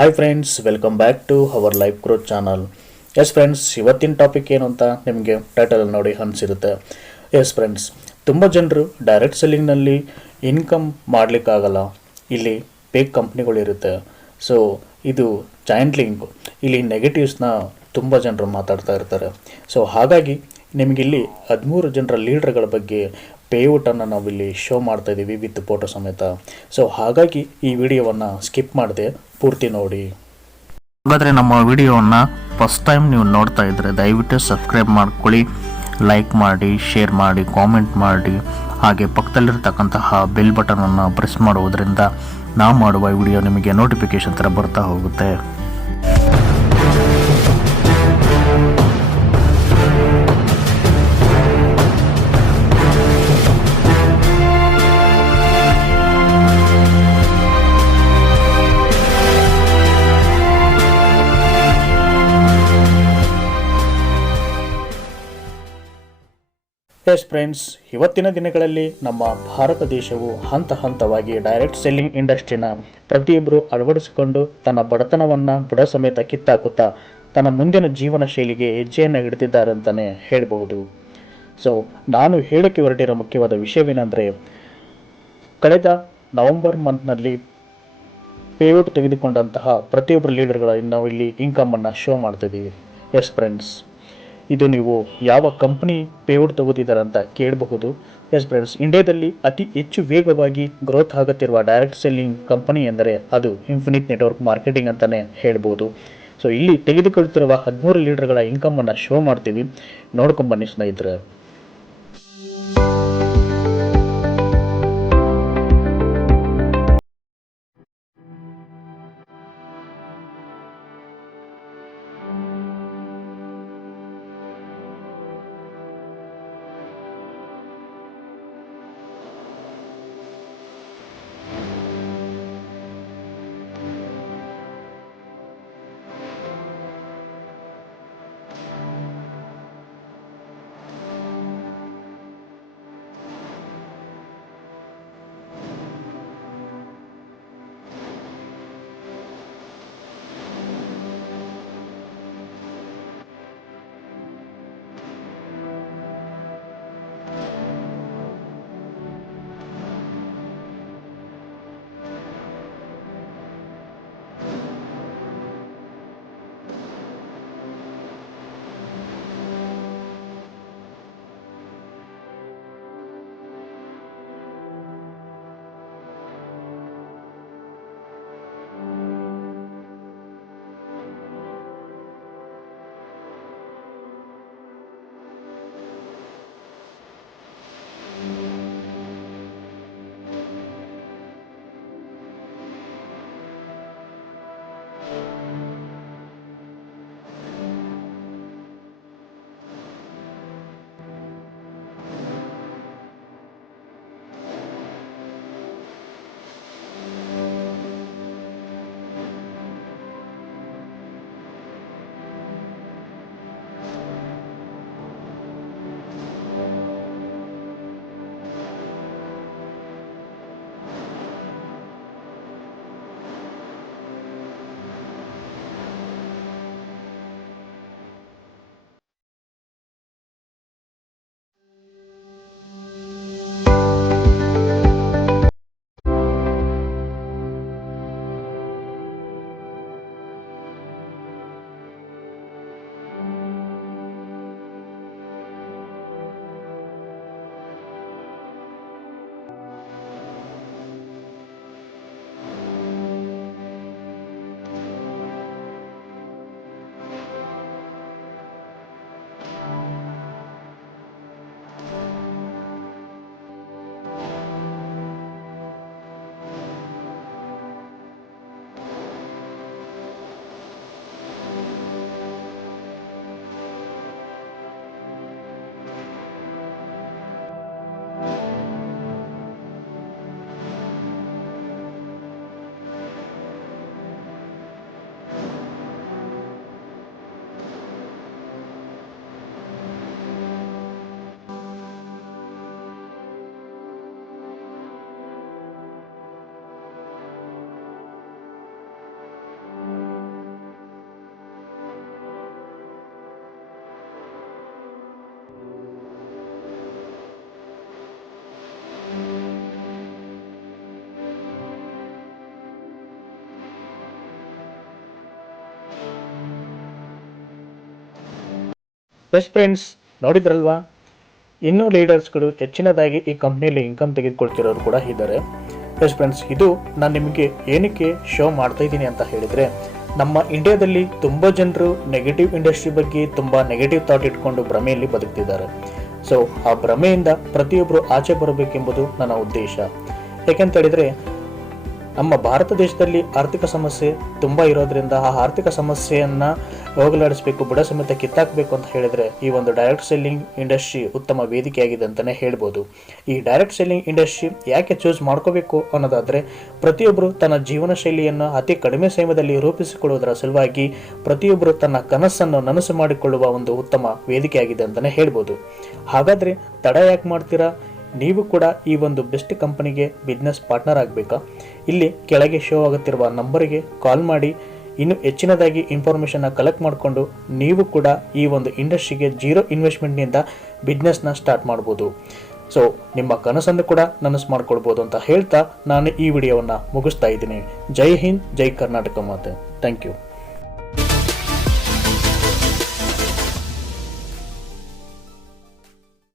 Hi friends welcome back to our life growth channel yes friends ಇವತ್ತಿನ topic ಏನು ಅಂತ ನಿಮಗೆ ಟೈಟಲ್ ನೋಡಿ ಅನಿಸಿರುತ್ತೆ. ಎಸ್ ಫ್ರೆಂಡ್ಸ್ ತುಂಬ ಜನರು ಡೈರೆಕ್ಟ್ ಸೆಲ್ಲಿಂಗ್ನಲ್ಲಿ ಇನ್ಕಮ್ ಮಾಡಲಿಕ್ಕಾಗಲ್ಲ. ಇಲ್ಲಿ ಪೇಕ್ ಕಂಪ್ನಿಗಳಿರುತ್ತೆ ಸೊ ಇದು ಜಾಯಿಂಟ್ ಲಿಂಕ್ ಇಲ್ಲಿ ನೆಗೆಟಿವ್ಸ್ನ ತುಂಬ ಜನರು ಮಾತಾಡ್ತಾ ಇರ್ತಾರೆ. ಸೊ ಹಾಗಾಗಿ ನಿಮಗಿಲ್ಲಿ ಹದಿಮೂರು ಜನರ ಲೀಡ್ರ್ಗಳ ಬಗ್ಗೆ ಪೇಔಟನ್ನು ನಾವಿಲ್ಲಿ ಶೋ ಮಾಡ್ತಾ ಇದ್ದೀವಿ ವಿತ್ ಫೋಟೋ ಸಮೇತ. ಸೊ ಹಾಗಾಗಿ ಈ ವಿಡಿಯೋವನ್ನು ಸ್ಕಿಪ್ ಮಾಡದೆ, ಪೂರ್ತಿ ನೋಡಿ. ಹಾಗಾದರೆ ನಮ್ಮ ವಿಡಿಯೋವನ್ನು ಫಸ್ಟ್ ಟೈಮ್ ನೀವು ನೋಡ್ತಾ ಇದ್ದರೆ ದಯವಿಟ್ಟು ಸಬ್ಸ್ಕ್ರೈಬ್ ಮಾಡ್ಕೊಳ್ಳಿ ಲೈಕ್ ಮಾಡಿ ಶೇರ್ ಮಾಡಿ ಕಾಮೆಂಟ್ ಮಾಡಿ. ಹಾಗೆ ಪಕ್ಕದಲ್ಲಿರ್ತಕ್ಕಂತಹ ಬೆಲ್ ಬಟನನ್ನು ಪ್ರೆಸ್ ಮಾಡುವುದರಿಂದ ನಾವು ಮಾಡುವ ವಿಡಿಯೋ ನಿಮಗೆ ನೋಟಿಫಿಕೇಶನ್ ಥರ ಬರ್ತಾ ಹೋಗುತ್ತೆ. ಎಸ್ ಫ್ರೆಂಡ್ಸ್ ಇವತ್ತಿನ ದಿನಗಳಲ್ಲಿ ನಮ್ಮ ಭಾರತ ದೇಶವು ಹಂತ ಹಂತವಾಗಿ ಡೈರೆಕ್ಟ್ ಸೆಲ್ಲಿಂಗ್ ಇಂಡಸ್ಟ್ರಿನ ಪ್ರತಿಯೊಬ್ಬರು ಅಳವಡಿಸಿಕೊಂಡು ತನ್ನ ಬಡತನವನ್ನು ಬುಡ ಸಮೇತ ಕಿತ್ತಾಕುತ್ತಾ ತನ್ನ ಮುಂದಿನ ಜೀವನ ಶೈಲಿಗೆ ಹೆಜ್ಜೆಯನ್ನು ಹಿಡಿದಿದ್ದಾರೆ ಅಂತಲೇ ಹೇಳಬಹುದು. ಸೊ ನಾನು ಹೇಳೋಕ್ಕೆ ಹೊರಟಿರೋ ಮುಖ್ಯವಾದ ವಿಷಯವೇನೆಂದರೆ, ಕಳೆದ ನವೆಂಬರ್ ಮಂತ್ನಲ್ಲಿ ಪೇಔಟ್ ತೆಗೆದುಕೊಂಡಂತಹ ಪ್ರತಿಯೊಬ್ಬರು ಲೀಡರ್ಗಳ ನಾವು ಇಲ್ಲಿ ಇನ್ಕಮನ್ನು ಶೋ ಮಾಡ್ತಿದ್ದೀವಿ. ಎಸ್ ಫ್ರೆಂಡ್ಸ್ ಇದು ನೀವು ಯಾವ ಕಂಪ್ನಿ ಪೇಔಟ್ ತಗೋತಿದ್ದಾರೆ ಅಂತ ಕೇಳಬಹುದು. ಎಸ್ ಫ್ರೆಂಡ್ಸ್ ಇಂಡಿಯಾದಲ್ಲಿ ಅತಿ ಹೆಚ್ಚು ವೇಗವಾಗಿ ಗ್ರೋತ್ ಆಗುತ್ತಿರುವ ಡೈರೆಕ್ಟ್ ಸೆಲ್ಲಿಂಗ್ ಕಂಪನಿ ಎಂದರೆ ಅದು ಇನ್ಫಿನಿಟ್ ನೆಟ್ವರ್ಕ್ ಮಾರ್ಕೆಟಿಂಗ್ ಅಂತಲೇ ಹೇಳ್ಬೋದು. ಸೊ ಇಲ್ಲಿ ತೆಗೆದುಕೊಳ್ತಿರುವ ಹದಿಮೂರು ಲೀಡರ್ಗಳ ಇನ್ಕಮನ್ನು ಶೋ ಮಾಡ್ತೀವಿ. ನೋಡ್ಕೊಂಬನ್ನಿ ಸ್ನೇಹಿತರೆ. ಎಸ್ ಫ್ರೆಂಡ್ಸ್ ನೋಡಿದ್ರಲ್ವಾ? ಇನ್ನೂ ಲೀಡರ್ಸ್ಗಳು ಹೆಚ್ಚಿನದಾಗಿ ಈ ಕಂಪ್ನಿಯಲ್ಲಿ ಇನ್ಕಮ್ ತೆಗೆದುಕೊಳ್ತಿರೋರು ಕೂಡ ಇದ್ದಾರೆ. ಬೆಸ್ಟ್ ಫ್ರೆಂಡ್ಸ್ ಇದು ನಾನು ನಿಮಗೆ ಏನಕ್ಕೆ ಶೋ ಮಾಡ್ತಾ ಇದ್ದೀನಿ ಅಂತ ಹೇಳಿದರೆ, ನಮ್ಮ ಇಂಡಿಯಾದಲ್ಲಿ ತುಂಬ ಜನರು ನೆಗೆಟಿವ್ ಇಂಡಸ್ಟ್ರಿ ಬಗ್ಗೆ ತುಂಬ ನೆಗೆಟಿವ್ ಥಾಟ್ ಇಟ್ಕೊಂಡು ಭ್ರಮೆಯಲ್ಲಿ ಬದುಕ್ತಿದ್ದಾರೆ. ಸೊ ಆ ಭ್ರಮೆಯಿಂದ ಪ್ರತಿಯೊಬ್ಬರು ಆಚೆ ಬರಬೇಕೆಂಬುದು ನನ್ನ ಉದ್ದೇಶ. ಯಾಕೆಂತ ಹೇಳಿದರೆ, ನಮ್ಮ ಭಾರತ ದೇಶದಲ್ಲಿ ಆರ್ಥಿಕ ಸಮಸ್ಯೆ ತುಂಬ ಇರೋದ್ರಿಂದ ಆ ಆರ್ಥಿಕ ಸಮಸ್ಯೆಯನ್ನು ಹೋಗಲಾಡಿಸಬೇಕು, ಬುಡ ಸಮೇತ ಕಿತ್ತಾಕಬೇಕು ಅಂತ ಹೇಳಿದ್ರೆ ಈ ಒಂದು ಡೈರೆಕ್ಟ್ ಸೆಲ್ಲಿಂಗ್ ಇಂಡಸ್ಟ್ರಿ ಉತ್ತಮ ವೇದಿಕೆಯಾಗಿದೆ ಅಂತಲೇ ಹೇಳ್ಬೋದು. ಈ ಡೈರೆಕ್ಟ್ ಸೆಲ್ಲಿಂಗ್ ಇಂಡಸ್ಟ್ರಿ ಯಾಕೆ ಚೂಸ್ ಮಾಡ್ಕೋಬೇಕು ಅನ್ನೋದಾದರೆ ಪ್ರತಿಯೊಬ್ಬರು ತನ್ನ ಜೀವನ ಶೈಲಿಯನ್ನು ಅತಿ ಕಡಿಮೆ ಸಮಯದಲ್ಲಿ ರೂಪಿಸಿಕೊಳ್ಳುವುದರ ಸಲುವಾಗಿ ಪ್ರತಿಯೊಬ್ಬರು ತನ್ನ ಕನಸನ್ನು ನನಸು ಮಾಡಿಕೊಳ್ಳುವ ಒಂದು ಉತ್ತಮ ವೇದಿಕೆಯಾಗಿದೆ ಅಂತಲೇ ಹೇಳ್ಬೋದು. ಹಾಗಾದರೆ ತಡ ಯಾಕೆ ಮಾಡ್ತೀರಾ? ನೀವು ಕೂಡ ಈ ಒಂದು ಬೆಸ್ಟ್ ಕಂಪನಿಗೆ ಬಿಸ್ನೆಸ್ ಪಾರ್ಟ್ನರ್ ಆಗಬೇಕಾ? ಇಲ್ಲಿ ಕೆಳಗೆ ಶೋ ಆಗುತ್ತಿರುವ ನಂಬರಿಗೆ ಕಾಲ್ ಮಾಡಿ. ಇನ್ನು ಹೆಚ್ಚಿನದಾಗಿ ಇನ್ಫಾರ್ಮೇಷನ್ನ ಕಲೆಕ್ಟ್ ಮಾಡಿಕೊಂಡು ನೀವು ಕೂಡ ಈ ಒಂದು ಇಂಡಸ್ಟ್ರಿಗೆ ಜೀರೋ ಇನ್ವೆಸ್ಟ್ಮೆಂಟ್ನಿಂದ ಬಿಸ್ನೆಸ್ನ ಸ್ಟಾರ್ಟ್ ಮಾಡ್ಬೋದು. ಸೊ ನಿಮ್ಮ ಕನಸನ್ನು ಕೂಡ ನನಸು ಮಾಡ್ಕೊಳ್ಬೋದು ಅಂತ ಹೇಳ್ತಾ ನಾನು ಈ ವಿಡಿಯೋವನ್ನು ಮುಗಿಸ್ತಾ ಇದ್ದೀನಿ. ಜೈ ಹಿಂದ್, ಜೈ ಕರ್ನಾಟಕ ಮಾತೆ. Thank you